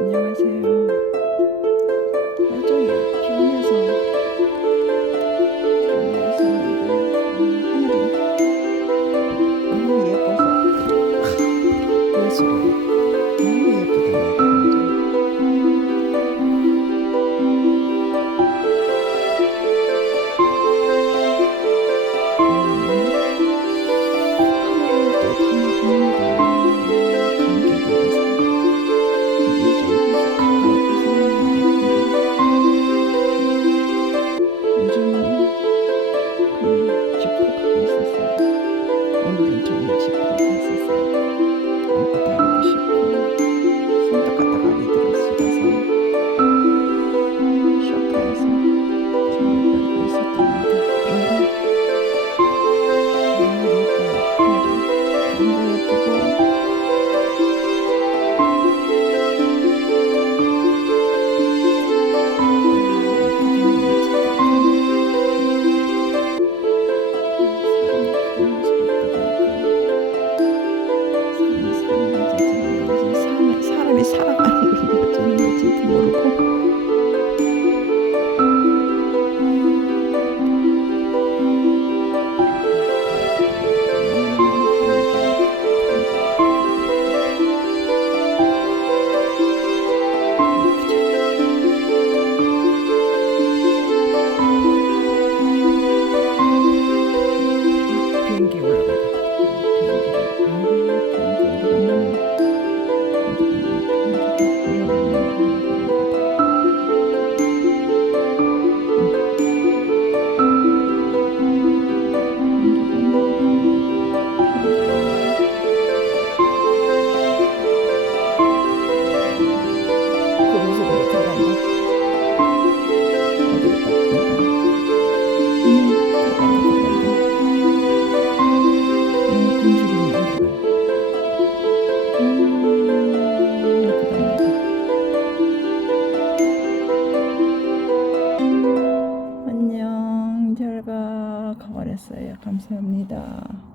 안녕하세요. 가버렸어요. 감사합니다.